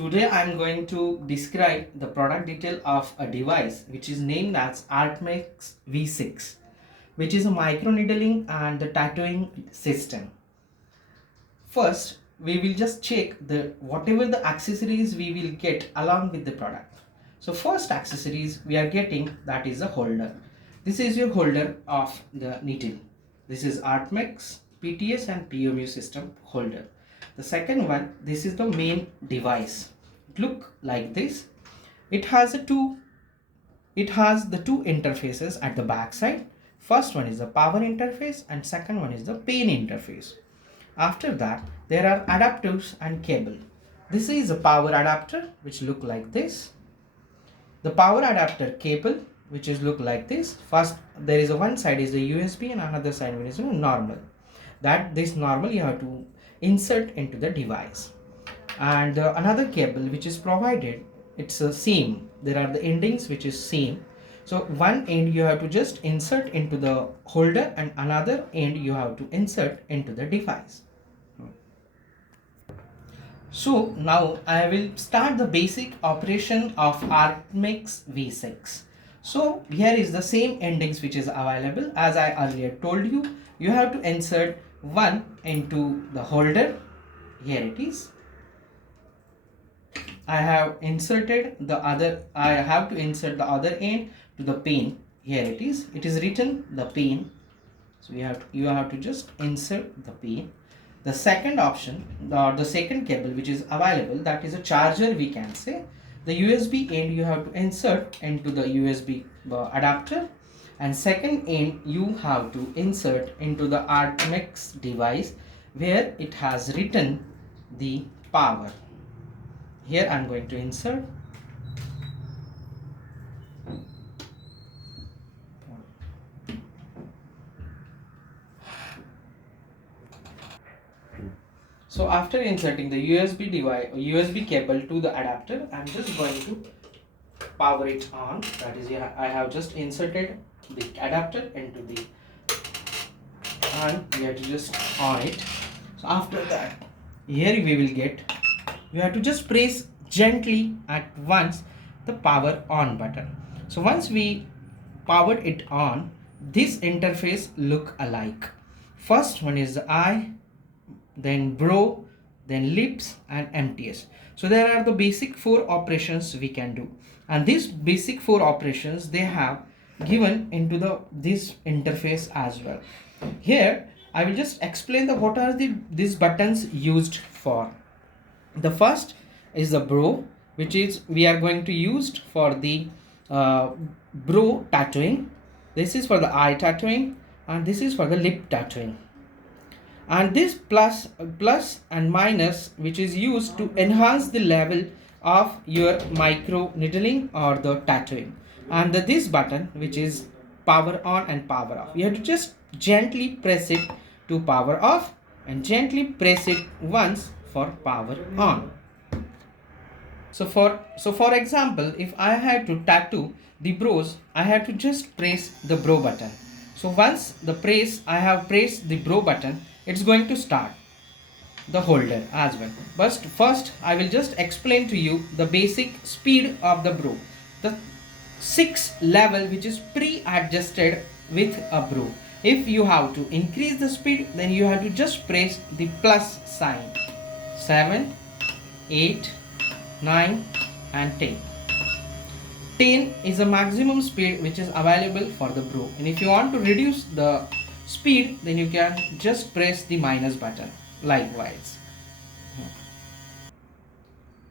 Today I am going to describe the product detail of a device which is named as ARTMEX V6, which is a microneedling and the tattooing system. First, we will just check the whatever the accessories we will get along with the product. So first accessories we are getting, that is a holder. This is your holder of the needle. This is ARTMEX PTS and PMU system holder. The second one, this is the main device. Look like this. It has the two interfaces at the back side. First one is the power interface and second one is the pain interface. After that, there are adapters and cable. This is a power adapter which look like this. The power adapter cable which is look like this. First, there is a one side is the USB and another side is normal. That this normal you have to insert into the device. And another cable which is provided, it's a same. There are the endings which is same. So one end you have to just insert into the holder and another end you have to insert into the device. So now I will start the basic operation of ARTMEX V6. So here is the same endings which is available. As I earlier told you, you have to insert one into the holder. Here it is. I have inserted the other. I have to insert the other end to the pin. Here it is. It is written the pin. So you have to just insert the pin. The second option, the second cable which is available, that is a charger we can say. The USB end you have to insert into the USB adapter, and second end you have to insert into the ARTMEX device where it has written the power. Here I am going to insert. So after inserting the USB device, USB cable to the adapter, I am just going to power it on. That is, I have just inserted the adapter into the, and we have to just on it. So after that, here we will get, you have to just press gently at once the power on button. So once we powered it on, this interface look alike. First one is the eye, then brow, then lips and MTS. So there are the basic four operations we can do, and these basic four operations they have given into this interface as well. Here I will just explain the what are these buttons used for. The first is the brow, which is we are going to use for the brow tattooing. This is for the eye tattooing and this is for the lip tattooing. And this plus and minus which is used to enhance the level of your micro needling or the tattooing. And this button which is power on and power off, you have to just gently press it to power off and gently press it once for power on. So for example, if I had to tattoo the brows, I have to just press the brow button. So once I have pressed the brow button, it's going to start the holder as well. But first I will just explain to you the basic speed of the brow. The 6 level which is pre-adjusted with a brow. If you have to increase the speed, then you have to just press the plus sign. 7, 8, 9 and 10. 10 is a maximum speed which is available for the brow, and if you want to reduce the speed, then you can just press the minus button likewise.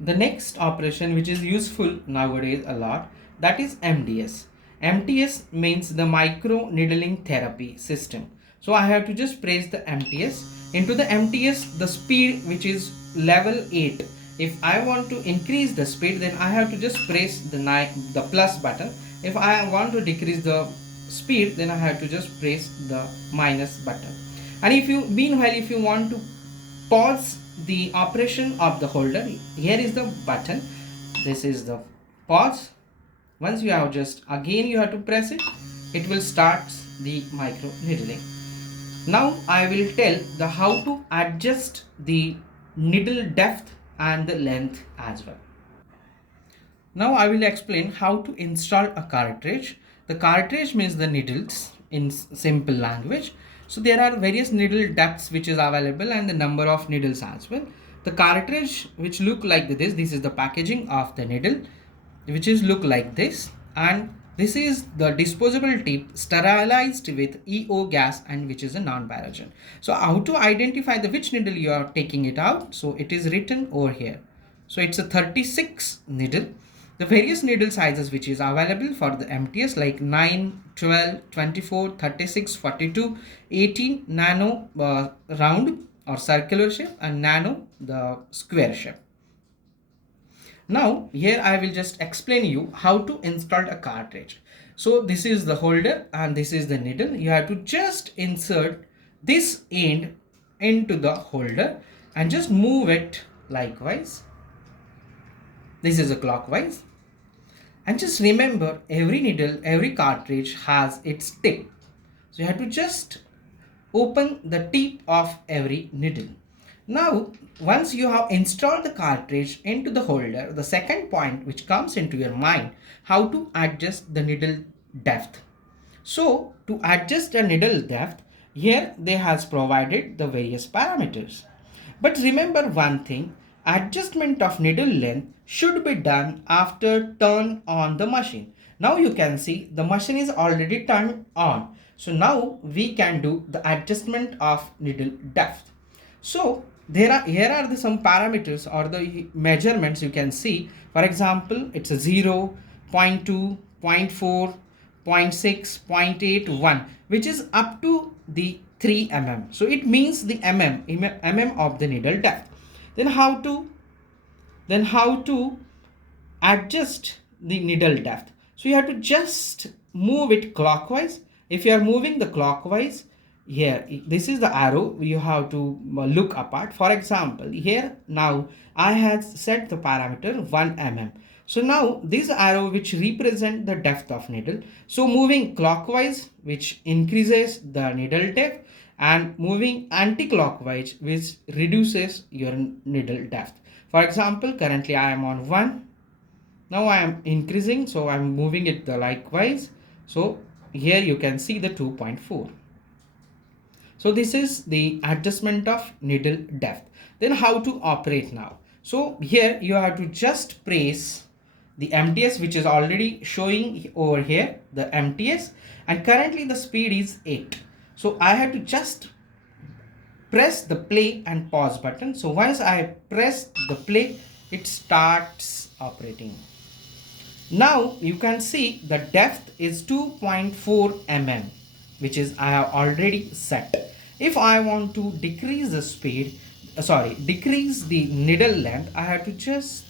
The next operation which is useful nowadays a lot, that is MDS. MTS means the micro needling therapy system. So I have to just press the MTS. Into the MTS, the speed which is level 8. If I want to increase the speed, then I have to just press the plus button. If I want to decrease the speed, then I have to just press the minus button. And if you want to pause the operation of the holder, here is the button. This is the pause. Once you have just again you have to press it, it will start the micro needling. Now I will tell the how to adjust the needle depth and the length as well. Now I will explain how to install a cartridge. The cartridge means the needles in simple language. So there are various needle depths which is available and the number of needles as well. The cartridge which look like this is the packaging of the needle, which is look like this, and this is the disposable tip sterilized with EO gas and which is a non-pyrogen. So how to identify the which needle you are taking it out? So it is written over here. So it's a 36 needle. The various needle sizes which is available for the MTS like 9, 12, 24, 36, 42, 18 nano round or circular shape and nano the square shape. Now here I will just explain you how to install a cartridge. So this is the holder and this is the needle. You have to just insert this end into the holder and just move it likewise. This is a clockwise. And just remember, every needle, every cartridge has its tip. So you have to just open the tip of every needle. Now, once you have installed the cartridge into the holder, the second point which comes into your mind, how to adjust the needle depth. So to adjust the needle depth, here they has provided the various parameters. But remember one thing, adjustment of needle length should be done after turn on the machine. Now you can see the machine is already turned on. So now we can do the adjustment of needle depth. So here are some parameters or the measurements you can see. For example, it's a 0, 0.2, 0.4, 0.6, 0.8, 1, which is up to the 3 mm. So it means the mm of the needle depth. Then how to adjust the needle depth? So you have to just move it clockwise. If you are moving the clockwise, here this is the arrow you have to look apart. For example, here now I have set the parameter 1 mm. So now this arrow which represent the depth of needle. So moving clockwise which increases the needle depth and moving anti-clockwise which reduces your needle depth. For example, currently I am on 1. Now I am increasing, so I am moving it the likewise. So here you can see the 2.4. So this is the adjustment of needle depth. Then how to operate now? So here you have to just press the MTS which is already showing over here, the MTS, and currently the speed is 8. So I have to just press the play and pause button. So once I press the play, it starts operating. Now you can see the depth is 2.4 mm, which is I have already set. If I want to decrease the speed, decrease the needle length, I have to just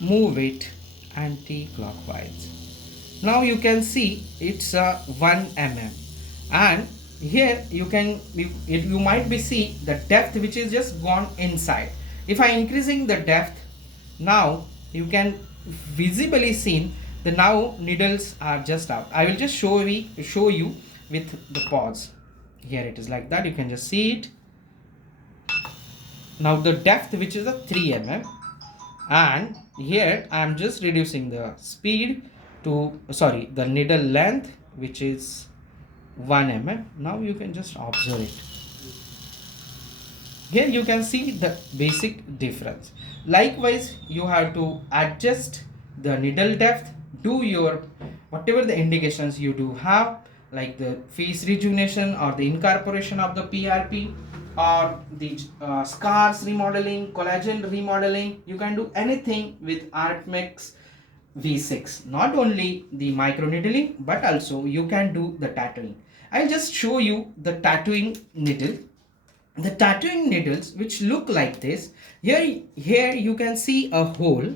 move it anti-clockwise. Now you can see it's a 1 mm, and here you might be see the depth which is just gone inside. If I increasing the depth, now you can visibly see the now needles are just out. I will just show you with the pause. Here it is like that, you can just see it. Now the depth which is a 3 mm, and here I am just reducing the speed to the needle length which is 1 mm. Now you can just observe it. Here you can see the basic difference. Likewise, you have to adjust the needle depth, do your whatever the indications you do have, like the face rejuvenation or the incorporation of the PRP or the scars remodeling, collagen remodeling. You can do anything with ARTMEX V6. Not only the microneedling, but also you can do the tattooing. I'll just show you the tattooing needle. The tattooing needles which look like this. Here you can see a hole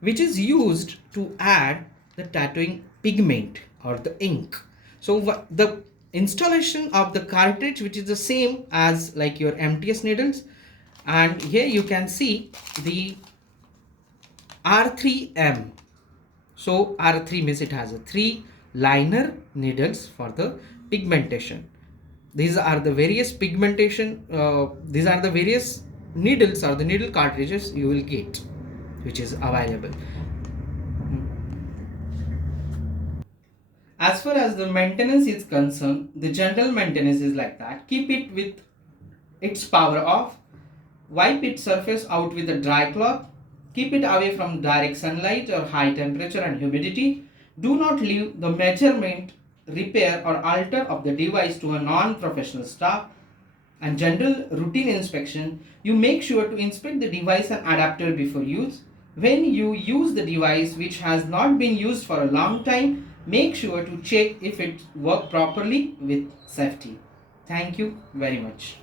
which is used to add the tattooing pigment or the ink. So the installation of the cartridge which is the same as like your MTS needles, and here you can see the R3M. So R3 means it has a 3 liner needles for the pigmentation. These are the various pigmentation, these are the various needles or the needle cartridges you will get, which is available. As far as the maintenance is concerned, the general maintenance is like that. Keep it with its power off. Wipe its surface out with a dry cloth. Keep it away from direct sunlight or high temperature and humidity. Do not leave the measurement, repair or alter of the device to a non-professional staff. And general routine inspection, you make sure to inspect the device and adapter before use. When you use the device which has not been used for a long time, make sure to check if it works properly with safety. Thank you very much.